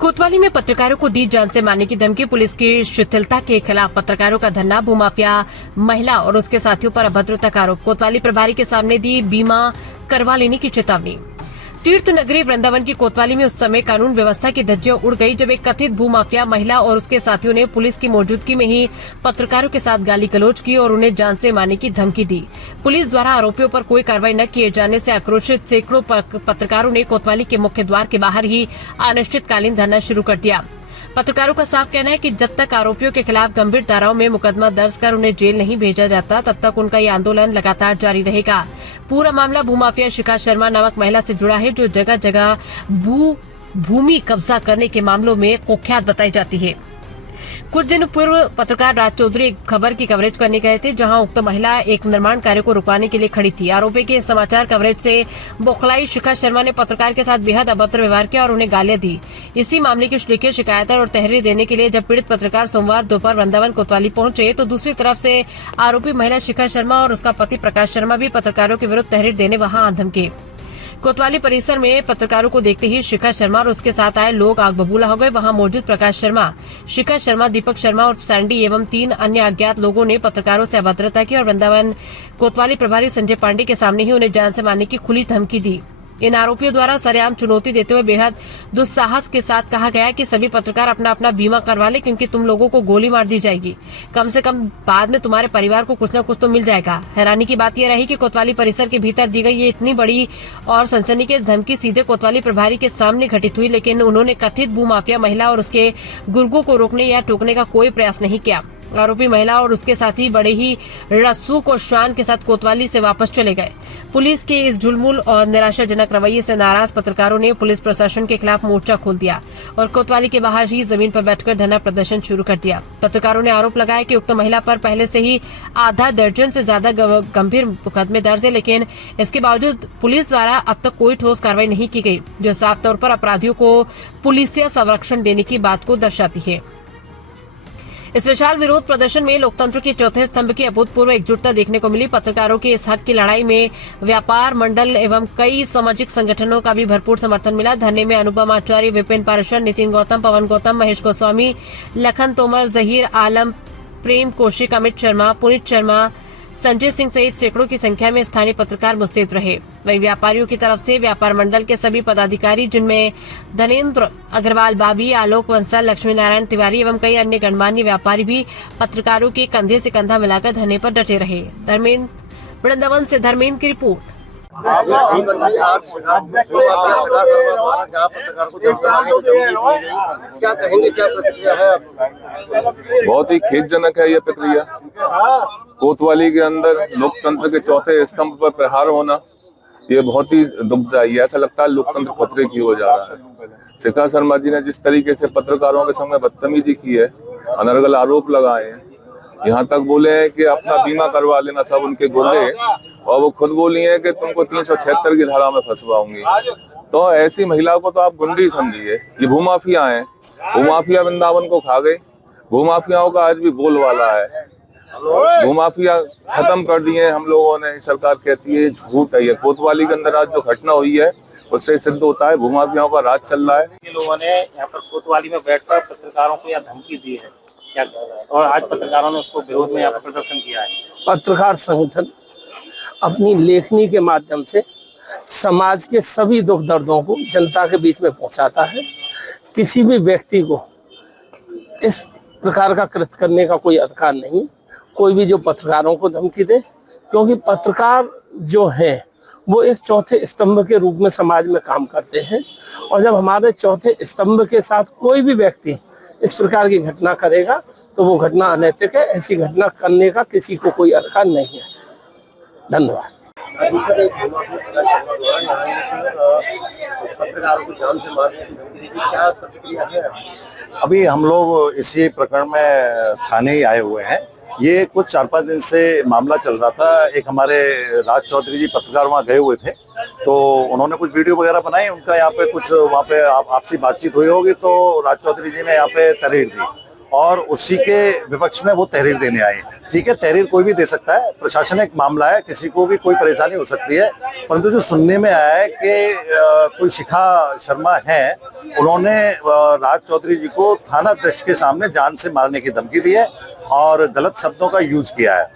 कोतवाली में पत्रकारों को दी जान से मारने की धमकी, पुलिस की शिथिलता के खिलाफ पत्रकारों का धरना, भूमाफिया महिला और उसके साथियों पर अभद्रता का आरोप, कोतवाली प्रभारी के सामने दी बीमा करवा लेने की चेतावनी। तीर्थ नगरी वृंदावन की कोतवाली में उस समय कानून व्यवस्था की धज्जियां उड़ गई जब एक कथित भूमाफिया महिला और उसके साथियों ने पुलिस की मौजूदगी में ही पत्रकारों के साथ गाली गलौज की और उन्हें जान से मारने की धमकी दी। पुलिस द्वारा आरोपियों पर कोई कार्रवाई न किए जाने से आक्रोशित सैकड़ों पत्रकारों ने कोतवाली के मुख्य द्वार के बाहर ही अनिश्चितकालीन धरना शुरू कर दिया। पत्रकारों का साफ कहना है कि जब तक आरोपियों के खिलाफ गंभीर धाराओं में मुकदमा दर्ज कर उन्हें जेल नहीं भेजा जाता तब तक उनका ये आंदोलन लगातार जारी रहेगा। पूरा मामला भूमाफिया शिखा शर्मा नामक महिला से जुड़ा है जो जगह जगह भूमि कब्जा करने के मामलों में कुख्यात बताई जाती है। कुछ दिन पूर्व पत्रकार राज चौधरी एक खबर की कवरेज करने गए थे जहां उक्त महिला एक निर्माण कार्य को रुकवाने के लिए खड़ी थी। आरोपी के समाचार कवरेज से बौखलाई शिखा शर्मा ने पत्रकार के साथ बेहद अभद्र व्यवहार किया और उन्हें गालियां दी। इसी मामले की लिखित शिकायत और तहरीर देने के लिए जब पीड़ित पत्रकार सोमवार दोपहर वृंदावन कोतवाली पहुंचे तो दूसरी तरफ से आरोपी महिला शिखा शर्मा और उसका पति प्रकाश शर्मा भी पत्रकारों के विरुद्ध तहरीर देने वहां आ धमके। कोतवाली परिसर में पत्रकारों को देखते ही शिखा शर्मा और उसके साथ आए लोग आग बबूला हो गए। वहां मौजूद प्रकाश शर्मा, शिखा शर्मा, दीपक शर्मा और सैंडी एवं 3 अन्य अज्ञात लोगों ने पत्रकारों से अभद्रता की और वृंदावन कोतवाली प्रभारी संजय पांडे के सामने ही उन्हें जान से मारने की खुली धमकी दी। इन आरोपियों द्वारा सरेआम चुनौती देते हुए बेहद दुस्साहस के साथ कहा गया कि सभी पत्रकार अपना अपना बीमा करवा ले क्योंकि तुम लोगों को गोली मार दी जाएगी, कम से कम बाद में तुम्हारे परिवार को कुछ न कुछ तो मिल जाएगा। हैरानी की बात यह रही कि कोतवाली परिसर के भीतर दी गई ये इतनी बड़ी और सनसनीखेज धमकी सीधे कोतवाली प्रभारी के सामने घटित हुई, लेकिन उन्होंने कथित भूमाफिया महिला और उसके गुर्गों को रोकने या टोकने का कोई प्रयास नहीं किया। आरोपी महिला और उसके साथी बड़े ही रसूख और शान के साथ कोतवाली से वापस चले गए। पुलिस के इस ढुलमुल और निराशाजनक रवैये से नाराज पत्रकारों ने पुलिस प्रशासन के खिलाफ मोर्चा खोल दिया और कोतवाली के बाहर ही जमीन पर बैठकर धरना प्रदर्शन शुरू कर दिया। पत्रकारों ने आरोप लगाया कि उक्त महिला पर पहले से ही आधा दर्जन से ज्यादा गंभीर मुकदमे दर्ज है, लेकिन इसके बावजूद पुलिस द्वारा अब तक कोई ठोस कार्रवाई नहीं की गई, जो साफ तौर पर अपराधियों को पुलिसिया संरक्षण देने की बात को दर्शाती है। इस विशाल विरोध प्रदर्शन में लोकतंत्र के चौथे स्तंभ की अभूतपूर्व एकजुटता देखने को मिली। पत्रकारों के इस हक की लड़ाई में व्यापार मंडल एवं कई सामाजिक संगठनों का भी भरपूर समर्थन मिला। धरने में अनुपम आचार्य, विपिन पाराशर, नितिन गौतम, पवन गौतम, महेश गोस्वामी, लखन तोमर, जहीर आलम, प्रेम कौशिक, अमित शर्मा, पुनीत शर्मा, संजय सिंह सहित सैकड़ों की संख्या में स्थानीय पत्रकार मुस्तैद रहे। वहीं व्यापारियों की तरफ से व्यापार मंडल के सभी पदाधिकारी जिनमें धनेन्द्र अग्रवाल बाबी, आलोक बंसल, लक्ष्मी नारायण तिवारी एवं कई अन्य गणमान्य व्यापारी भी पत्रकारों के कंधे से कंधा मिलाकर धरने पर डटे रहे। वृंदावन से धर्मेंद्र की रिपोर्ट। बहुत ही खेदजनक है यह प्रक्रिया। कोतवाली के अंदर लोकतंत्र के चौथे स्तंभ पर प्रहार होना ये बहुत ही दुखदायी है। ऐसा लगता है लोकतंत्र खतरे की हो जा रहा है। शिखा शर्मा जी ने जिस तरीके से पत्रकारों के संग बदतमीजी की है, अनर्गल आरोप लगाए हैं, यहाँ तक बोले हैं कि अपना बीमा करवा लेना सब उनके गुर्दे, और वो खुद बोली है कि तुमको 376 की धारा में फंसवाऊंगी। तो ऐसी महिला को तो आप गुंडी समझिए। ये भूमाफिया हैं, भूमाफिया वृंदावन को खा गए। भूमाफियाओं का आज भी बोलवाला है। भूमाफिया खत्म कर दिए हम लोगों ने। सरकार कहती है झूठ है। ये कोतवाली के अंदर आज जो घटना हुई है उससे सिद्ध होता है भूमाफियाओं का राज चल रहा है। ये लोगों ने यहाँ पर कोतवाली में बैठकर पत्रकारों को यह धमकी दी है क्या, और आज पत्रकारों ने उसको विरोध में यहाँ पर प्रदर्शन किया है। पत्रकार संगठन अपनी लेखनी के माध्यम से समाज के सभी दुख दर्दों को जनता के बीच में पहुंचाता है। किसी भी व्यक्ति को इस प्रकार का कृत्य करने का कोई अधिकार नहीं। कोई भी जो पत्रकारों को धमकी दे, क्योंकि पत्रकार जो है वो एक चौथे स्तंभ के रूप में समाज में काम करते हैं, और जब हमारे चौथे स्तंभ के साथ कोई भी व्यक्ति इस प्रकार की घटना करेगा तो वो घटना अनैतिक है। ऐसी घटना करने का किसी को कोई अधिकार नहीं है। धन्यवाद। अभी हम लोग इसी प्रकरण में थाने ही आए हुए हैं। ये कुछ 4-5 दिन से मामला चल रहा था। एक हमारे राज चौधरी जी पत्रकार वहाँ गए हुए थे, तो उन्होंने कुछ वीडियो वगैरह बनाई। उनका यहाँ पे कुछ वहाँ पे आपसी बातचीत हुई होगी, तो राज चौधरी जी ने यहाँ पे तहरीर दी और उसी के विपक्ष में वो तहरीर देने आए। ठीक है, तहरीर कोई भी दे सकता है, प्रशासनिक मामला है, किसी को भी कोई परेशानी हो सकती है। परंतु जो सुनने में आया है कि कोई शिखा शर्मा है, उन्होंने राज चौधरी जी को थाना अध्यक्ष के सामने जान से मारने की धमकी दी है और गलत शब्दों का यूज किया है।